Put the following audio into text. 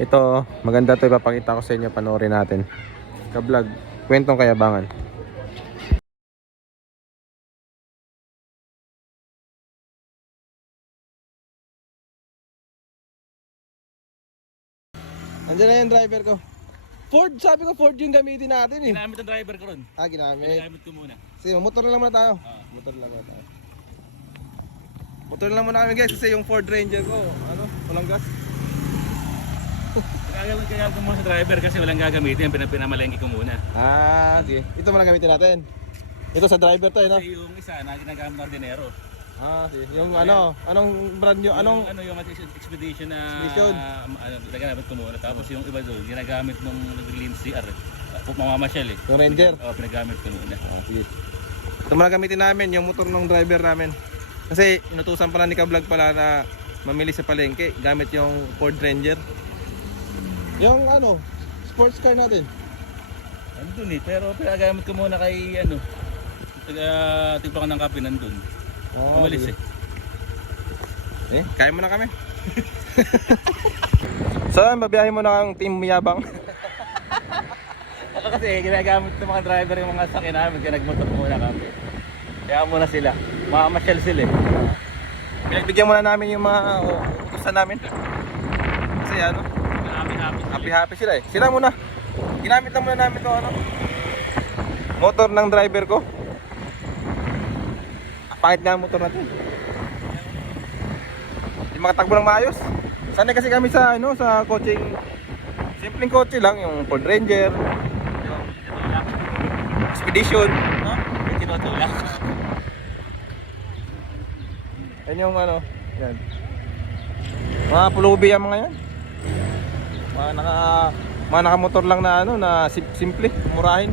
Ito, maganda to, ipapakita ko sa inyo, panoorin natin. Ka-vlog, kwentong kayabangan. Andiyan na yung driver ko. Ford, sabi ko Ford yung gamitin natin eh. Ginamit ang driver ko ron. Ginamit. Ginamit ko muna. Sige, motor na lang muna tayo. Motor lang muna tayo. Motor lang muna kami guys kasi yung Ford Ranger ko, walang gas. Kaya ko muna sa driver kasi walang gagamitin. Pinamalengke ko muna. Sige. Ito muna gamitin natin. Ito sa driver to, no? Kasi yung isa na ginagamit ng ordinero. Sige. Yung anong brand nyo? Anong? Yung Expedition na Expedition? ginagamit ko muna. Tapos yung iba doon, ginagamit nung nag-lean CR. Mamamasyal eh. Yung Ranger? Pinagamit ko muna. Sige. Ito muna gamitin namin, yung motor ng driver namin. Kasi inutusan pala ni Ka-vlog pala na mamili sa palengke gamit yung Ford Ranger. Yung sports car natin. Andun eh, pero pinagamit ko muna kay timpakan ng kape nandun. Mamalis Kaya mo na kami. So, mabiyahe mo na ang team Yabang. Kasi ginagamit ng mga driver yung mga sakyan namin kaya nagmotor muna kami. Kaya muna sila, mamamasyal sila eh. Bigyan muna namin yung mga utusan namin. Kasi happy sila eh. Sila muna. Ginamit na muna namin ito motor ng driver ko. Pangit nga ang motor natin. Hindi makatakbo ng maayos. Sanay kasi kami sa sa coaching. Simpleng kotse lang, yung Ford Ranger, yung Expedition, May tinutulak. yan yung yan. Mga pulubi ang mga yan. Mga nakamotor lang na na simple, murahin.